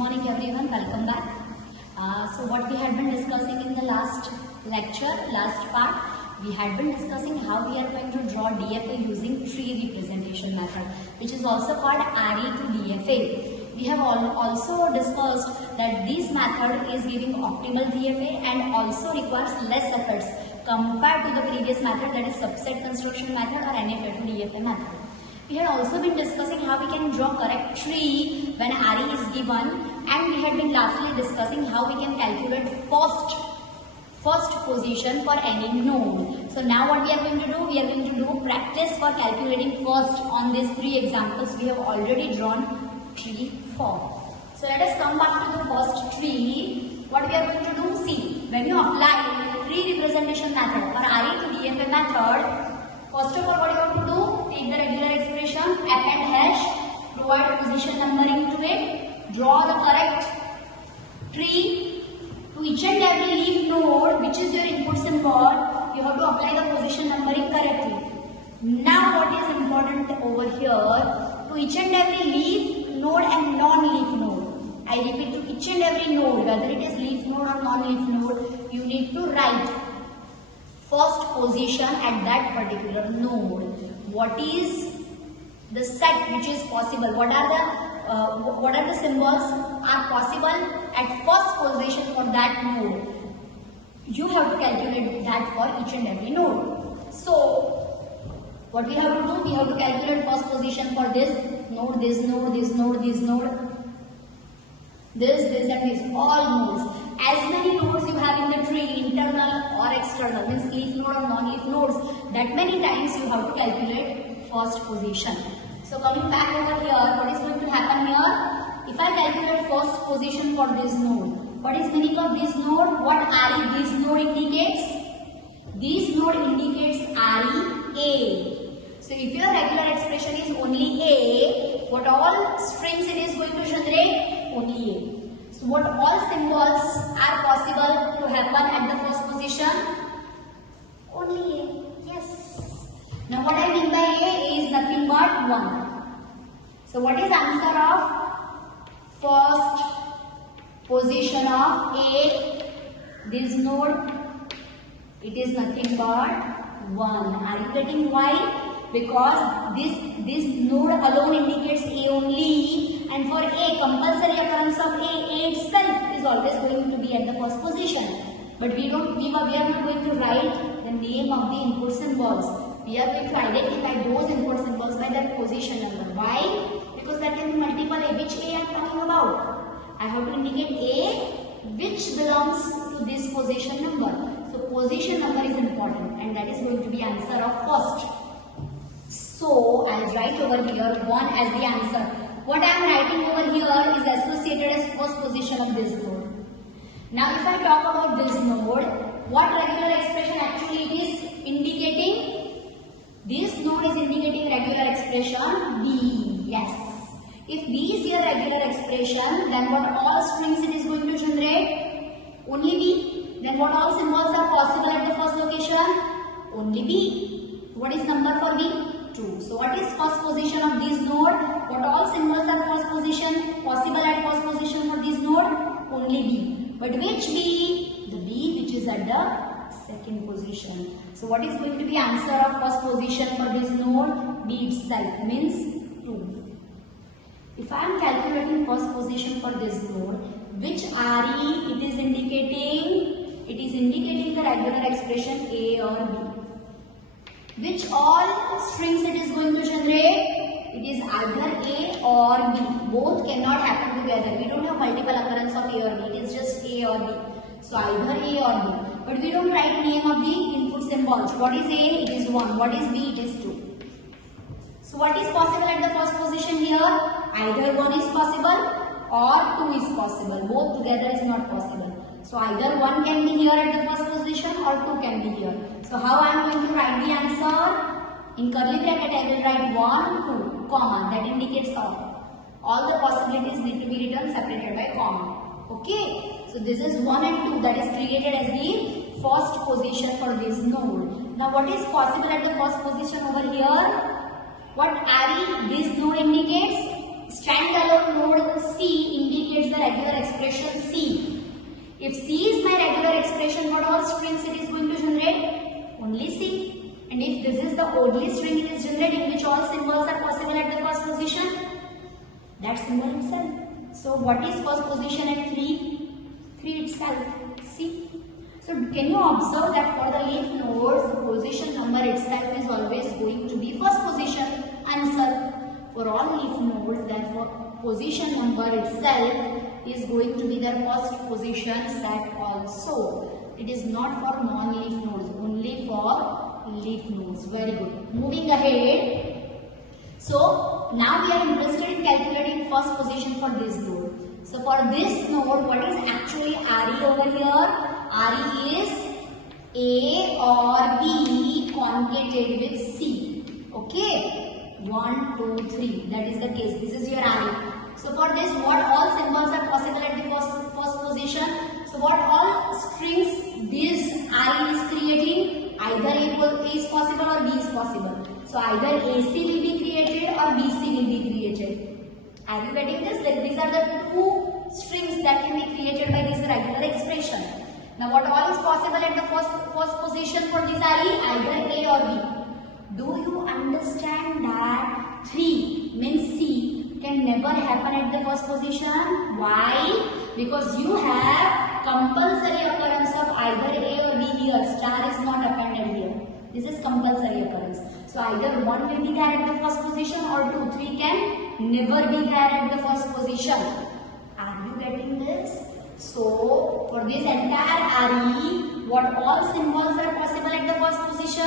morning everyone, welcome back. So what we had been discussing in the last lecture, last part, we had been discussing how we are going to draw DFA using tree representation method, which is also called RE to DFA. We have also discussed that this method is giving optimal DFA and also requires less efforts compared to the previous method, that is subset construction method or NFA to DFA method. We had also been discussing how we can draw correct tree when RE is given, and we had been lastly discussing how we can calculate first position for any node. So now what we are going to do? We are going to do practice for calculating first on these three examples we have already drawn tree for. So let us come back to the first tree. What we are going to do? See, when you apply tree representation method or RE to DFA method, first of all, what you have to do? Take the regular expression, append hash, provide position numbering to it, draw the correct tree to each and every leaf node, which is your input symbol. You have to apply the position numbering correctly. Now, what is important over here? To each and every leaf node and non-leaf node. I repeat, to each and every node, whether it is leaf node or non-leaf node, you need to write first position at that particular node. What is the set which is possible? What are the symbols are possible at first position for that node? You have to calculate that for each and every node. So what we have to do? We have to calculate first position for this node, this node, this node, this node, this and this, all nodes. As many nodes you have in the tree, internal or external, means leaf node or non-leaf nodes, that many times you have to calculate first position. So coming back over here, what is going to happen here? If I calculate first position for this node, what is meaning of this node? What RE this node indicates? This node indicates RE A. So if your regular expression is only A, what all strings it is going to generate? Only A. So what all symbols are possible to happen at the first position? Only A. Yes. Now what I mean by A is nothing but 1. So what is answer of first position of A? This node, it is nothing but 1. Are you getting why? Because this node alone indicates A only, and for A, compulsory occurrence of A itself is always going to be at the first position. But we are not going to write the name of the input symbols. We are going to identify those input symbols by their position number. Why? Because that can be multiple A. Which A I am talking about? I have to indicate A which belongs to this position number. So position number is important, and that is going to be answer of first. So I will write over here 1 as the answer. What I am writing over here is associated as first position of this node. Now if I talk about this node, what regular expression actually it is indicating? This node is indicating regular expression B. Yes. If B is your regular expression, then what all strings it is going to generate? Only B. Then what all symbols are possible at the first location? Only B. What is number for B? 2. So what is first position of this node? What all symbols are first position possible at first position for this node? Only B. But which B? The B which is at the second position. So what is going to be answer of first position for this node? B itself, means 2. If I am calculating first position for this node, which RE it is indicating? It is indicating the regular expression A or B. Which all strings it is going to generate? It is either A or B. Both cannot happen together. We don't have multiple occurrence of A or B. It is just A or B. So either A or B. But we don't write name of the input symbols. What is A? It is 1. What is B? It is 2. So what is possible at the first position here? Either 1 is possible or 2 is possible. Both together is not possible. So either 1 can be here at the first position or 2 can be here. So how I am going to write the answer? In curly bracket I will write 1, 2, comma. That indicates all the possibilities need to be written separated by comma. Okay. So this is 1 and 2 that is created as the first position for this node. Now what is possible at the first position over here? What RE this node indicates? Standalone node C indicates indicates the regular expression C. If C is my regular expression, what all strings it is going to generate? Only C. And if this is the only string it is generating, which all symbols are possible at the first position? That symbol itself. So what is first position at 3? 3 itself. C. So can you observe that for the leaf nodes, the position number itself is always going to be first position? Answer. For all leaf nodes, therefore position number itself is going to be their first position set also. It is not for non-leaf nodes, only for leaf nodes. Very good. Moving ahead. So now we are interested in calculating first position for this node. So for this node, what is actually RE over here? RE is A or B concatenated with C. Okay, 1, 2, 3. That is the case. This is your RE. So for this, what all symbols are possible at the first position? So what all strings this RE is creating? Either A is possible or B is possible. So either AC will be created or BC will be created. Are you getting this? Like these are the two strings that can be created by this regular expression. Now what all is possible at the first position for this RE? Either A or B. Do you understand that 3 means C can never happen at the first position? Why? Because you have compulsory occurrence of either A or B here. Star is not appended here. This is compulsory occurrence. So either 1 will be there at the first position or 2. 3 can never be there at the first position. Are you getting this? So for this entire RE, what all symbols are possible at the first position?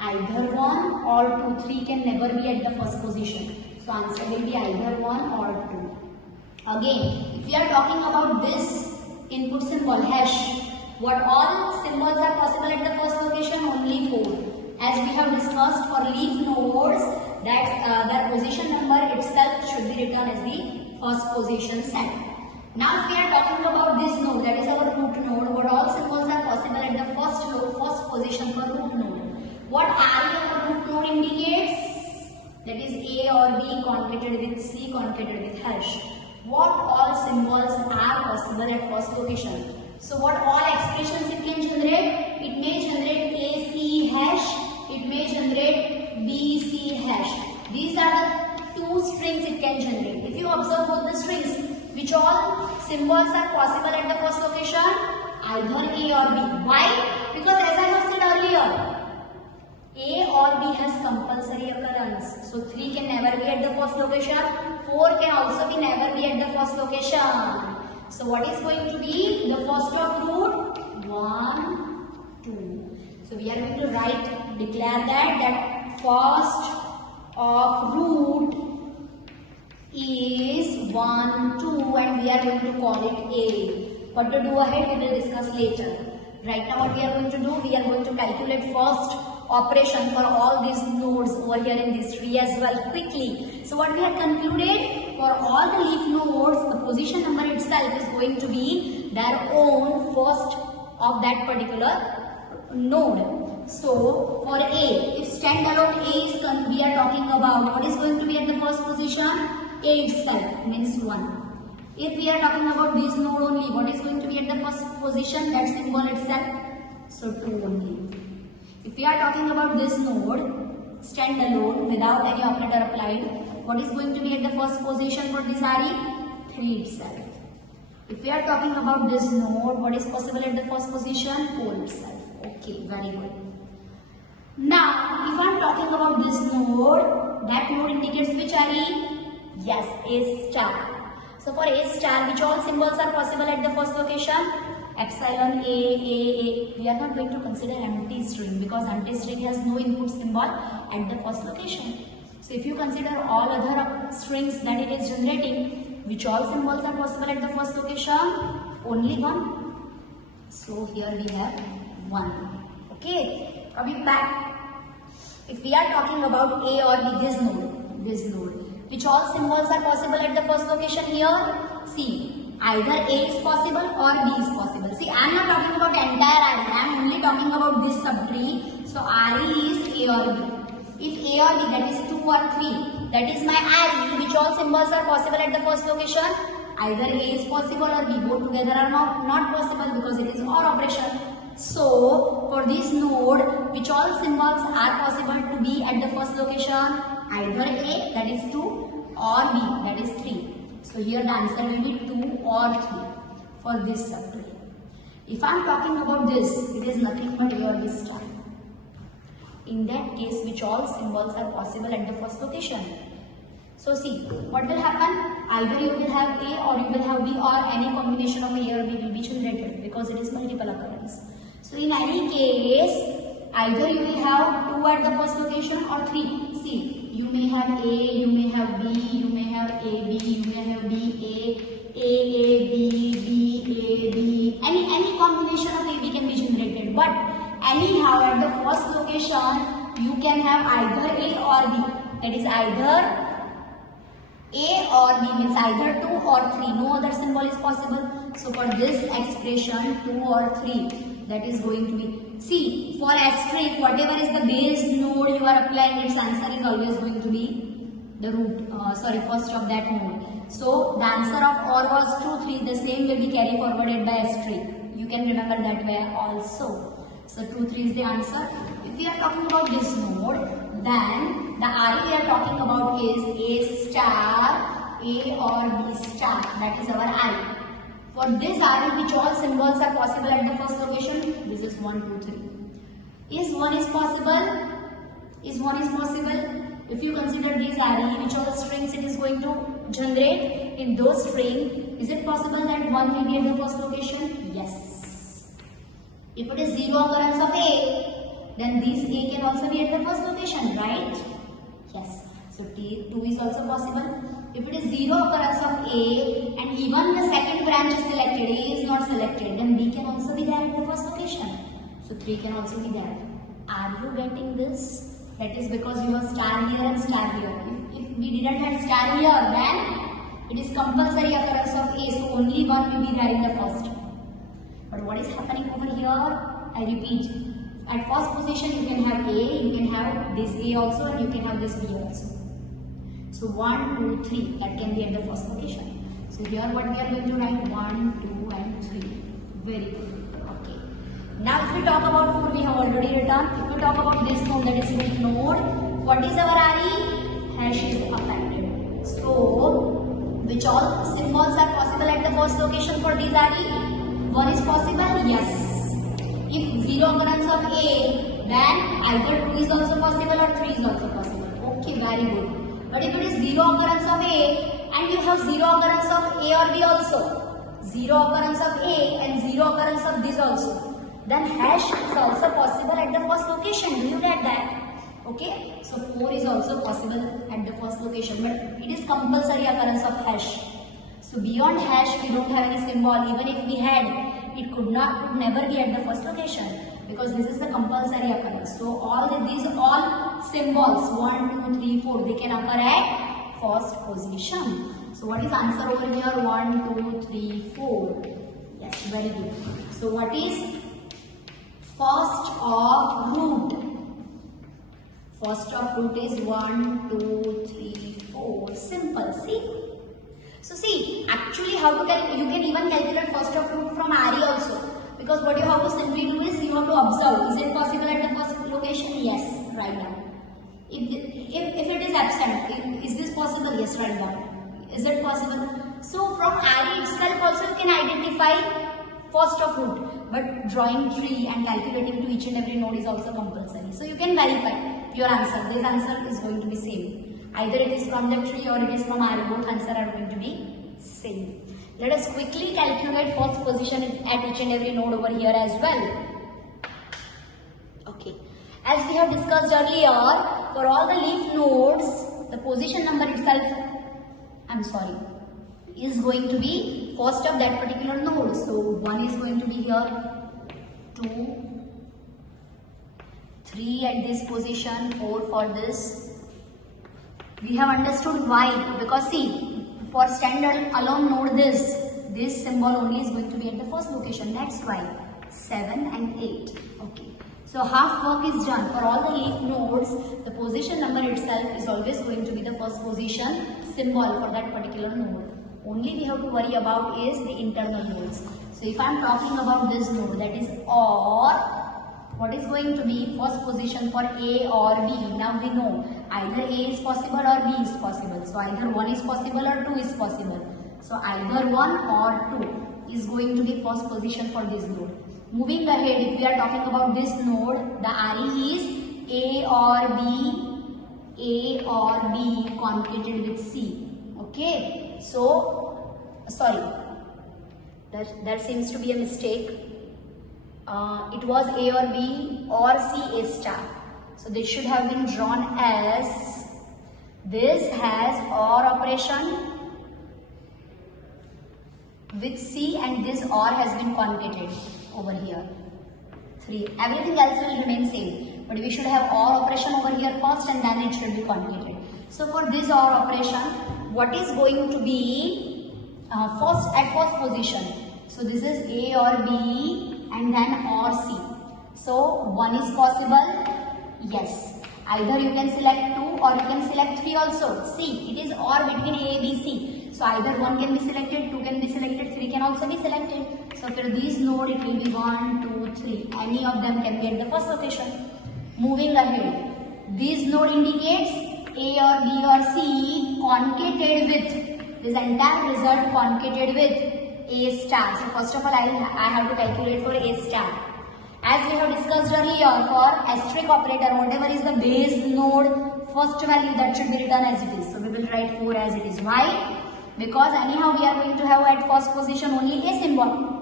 Either 1 or 2. 3 can never be at the first position. So answer will be either 1 or 2. Again, if we are talking about this input symbol hash, what all symbols are possible at the first location? Only 4. As we have discussed for leaf nodes, that their position number itself should be written as the first position set. Now if we are talking about this node, that is our root node, what all symbols are possible at the first position for root node? What RE of root node indicates? That is A or B concatenated with C concatenated with hash. What all symbols are possible at first location? So what all expressions it can generate? It may generate AC hash, it may generate BC hash. These are the two strings it can generate. If you observe both the strings, which all symbols are possible at the first location? Either A or B. Why? Because as I have said earlier, A or B has compulsory occurrence. So 3 can never be at the first location. 4 can also be never be at the first location. So what is going to be the first of root? 1, 2. So we are going to declare that first of root is 1, 2 and we are going to call it A. What to do ahead we will discuss later. Right now what we are going to do, we are going to calculate first operation for all these nodes over here in this tree as well quickly. So what we have concluded, for all the leaf nodes, the position number itself is going to be their own first of that particular node. So for A, if standalone A is we are talking about, what is going to be at the first position? A itself means 1. If we are talking about this node only, what is going to be at the first position? That symbol itself. So 2 only. If we are talking about this node, standalone, without any operator applied, what is going to be at the first position for this RE? 3 itself. If we are talking about this node, what is possible at the first position? 4 itself. Okay, very good. Now, if I am talking about this node, that node indicates which RE? Yes, A star. So for A star, which all symbols are possible at the first location? Epsilon A. We are not going to consider empty string because empty string has no input symbol at the first location. So if you consider all other strings that it is generating, which all symbols are possible at the first location? Only 1. So here we have 1. Okay, coming back. If we are talking about A or B, this node, which all symbols are possible at the first location here? See. Either A is possible or B is possible. See, I am not talking about entire RE. I am only talking about this subtree. So RE is A or B. If A or B, that is 2 or 3, that is my RE. Which all symbols are possible at the first location? Either A is possible or B, both together are not possible because it is OR operation. So for this node, which all symbols are possible to be at the first location? Either A, that is 2, or B, that is 3. So here the answer will be 2 or 3 for this subtree. If I am talking about this, it is nothing but A or B star. In that case, which all symbols are possible at the first location? So see, what will happen? Either you will have A or you will have B, or any combination of A or B will be generated because it is multiple occurrence. So in any case, either you will have 2 at the first location or 3. See, you may have A, you may have B, you may have AB, you may have B, A, B, any combination of AB can be generated. But anyhow, at the first location, you can have either A or B. That is either A or B, means either 2 or 3. No other symbol is possible. So for this expression, 2 or 3, that is going to be, see, for asterisk, whatever is the base node you are applying, its answer is always going to be the root, first of that node. So the answer of OR was 2, 3, the same will be carried forwarded by asterisk. You can remember that way also. So 2, 3 is the answer. If we are talking about this node, then the array we are talking about is A star, A or B star. That is our array. For this array, which all symbols are possible at the first location? This is 1, 2, 3. Is 1 is possible? Is 1 is possible? If you consider this array, which all strings it is going to generate, in those strings, is it possible that 1 will be at the first location? Yes. If it is 0 occurrence of A, then this A can also be at the first location, right? Yes. So 2 is also possible. If it is 0 occurrence of A and even the second branch is selected, A is not selected, then B can also be there at the first location. So 3 can also be there. Are you getting this? That is because you have star here and star here. If we didn't have star here, then it is compulsory occurrence of A, so only 1 will be there in the first. But what is happening over here? I repeat, at first position you can have A, you can have this A also, and you can have this B also. So 1, 2, 3, that can be at the first location. So here what we are going to write 1, 2 and 3. Very good. Okay. Now if we talk about 4, we have already written. If we talk about this node, that is root node, what is our array? Hash is appended. So which all symbols are possible at the first location for this array? 1 is possible? Yes. If 0 occurrence of A, then either 2 is also possible or 3 is also possible. Okay, very good. But if it is 0 occurrence of A and you have 0 occurrence of A or B also, 0 occurrence of A and 0 occurrence of this also, then hash is also possible at the first location. Do you get that? Okay, so 4 is also possible at the first location, but it is compulsory occurrence of hash. So beyond hash we don't have any symbol. Even if we had, it could never be at the first location because this is the compulsory occurrence. So these all symbols 1, 2, 3, 4, they can occur at first position. So what is answer over here? 1, 2, 3, 4. Yes, very good. So what is first of root? First of root is 1, 2, 3, 4. Simple. See? So see, actually how to calculate, you can even calculate first of root from array also. Because what you have to simply do is you have to observe. Is it possible at the first location? Yes, write down. If it is absent, is this possible? Yes, write down. Is it possible? So from array itself also you can identify first of root. But drawing tree and calculating to each and every node is also compulsory. So you can verify your answer. This answer is going to be same. Either it is from the tree or it is from array, both answer are going to be same. Let us quickly calculate first position at each and every node over here as well. Okay. As we have discussed earlier, for all the leaf nodes, the position number itself, is going to be first of that particular node. So 1 is going to be here, 2, 3 at this position, 4 for this. We have understood why, because see, for standard alone node this symbol only is going to be at the first location. That's why 7 and 8. Okay. So half work is done. For all the leaf nodes, the position number itself is always going to be the first position symbol for that particular node. Only we have to worry about is the internal nodes. So if I am talking about this node, that is OR, what is going to be first position for A or B? Now we know either A is possible or B is possible. So either 1 is possible or 2 is possible. So either 1 or 2 is going to be first position for this node. Moving ahead, if we are talking about this node, the RE is A or B concatenated with C. Okay, so sorry, there seems to be a mistake. It was A or B or C A star. So this should have been drawn as, this has OR operation with C and this OR has been concatenated over here. 3. Everything else will remain same. But we should have OR operation over here first and then it should be concatenated. So for this OR operation, what is going to be first position? So this is A or B and then OR C. So 1 is possible. Yes. Either you can select 2 or you can select 3 also. See, it is OR between A, B, C. So either 1 can be selected, 2 can be selected, 3 can also be selected. So for this node it will be 1, 2, 3. Any of them can be at the first location. Moving ahead, this node indicates A or B or C concatenated with, this entire result concatenated with A star. So first of all I have to calculate for A star. As we have discussed earlier, for asterisk operator, whatever is the base node first value, that should be written as it is. So we will write 4 as it is. Why? Because anyhow we are going to have at first position only A symbol.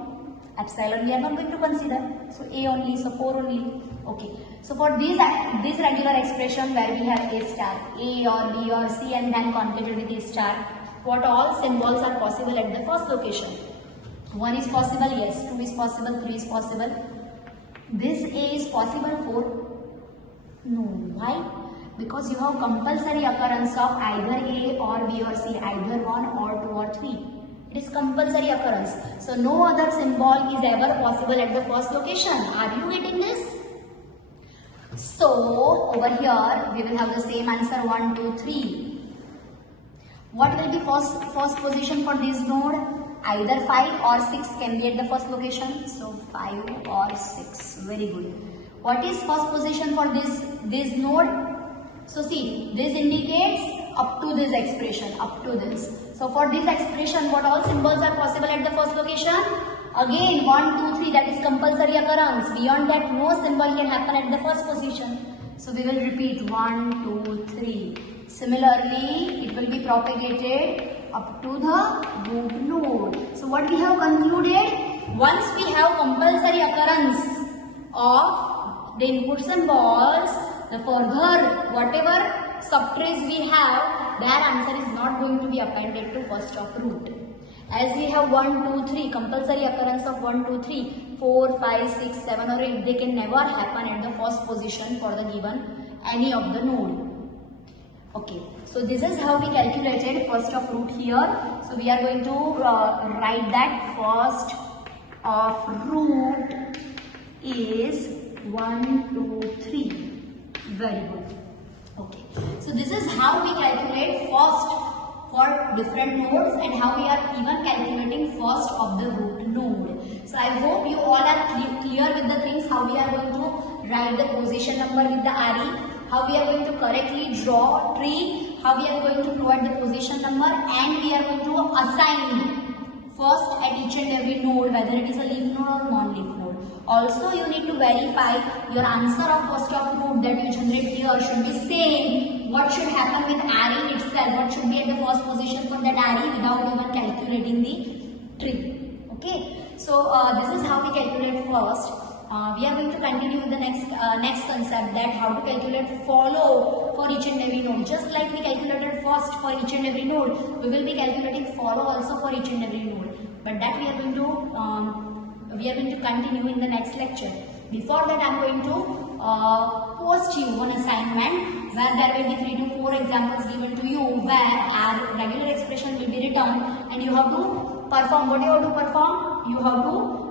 Epsilon we are not going to consider. So A only, so 4 only. Okay. So for this regular expression where we have A star, A or B or C and then concatenated with A star, what all symbols are possible at the first location? 1 is possible, yes. 2 is possible, 3 is possible. This A is possible for? No. Why? Because you have compulsory occurrence of either A or B or C, either 1 or 2 or 3. It is compulsory occurrence. So no other symbol is ever possible at the first location. Are you getting this? So over here we will have the same answer 1, 2, 3. What will be first position for this node? Either 5 or 6 can be at the first location. So 5 or 6. Very good. What is first position for this node? So see, this indicates up to this expression, up to this. So for this expression, what all symbols are possible at the first location? Again 1, 2, 3, that is compulsory occurrence. Beyond that, no symbol can happen at the first position. So we will repeat 1, 2, 3. Similarly, it will be propagated up to the root node. So what we have concluded, once we have compulsory occurrence of the input symbols, the further whatever subtrays we have, their answer is not going to be appended to first of root. As we have 1, 2, 3, compulsory occurrence of 1, 2, 3, 4, 5, 6, 7 or 8, they can never happen at the first position for the given any of the node. Okay, so this is how we calculated first of root here. So we are going to write that first of root is 1, 2, 3. Very good. Okay, so this is how we calculate first for different nodes and how we are even calculating first of the root node. So I hope you all are clear with the things, how we are going to write the position number with the RE, how we are going to correctly draw tree, how we are going to provide the position number, and we are going to assign first at each and every node, whether it is a leaf node or non-leaf node. Also, you need to verify your answer of first of root that you generate here should be same. What should happen with RE itself? What should be at the first position for that RE without even calculating the tree? Okay. So this is how we calculate first. We are going to continue with the next concept, that how to calculate follow for each and every node. Just like we calculated first for each and every node, we will be calculating follow also for each and every node. But that we are going to continue in the next lecture. Before that, I am going to post you one assignment where there will be 3 to 4 examples given to you, where our regular expression will be written and you have to perform. What you have to perform? You have to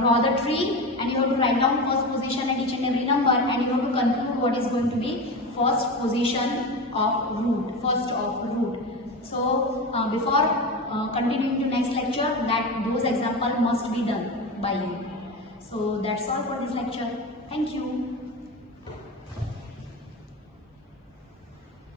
draw the tree and you have to write down first position at each and every number, and you have to conclude what is going to be first position of root, first of root. So before continuing to next lecture, that those example must be done by you. So that's all for this lecture. Thank you.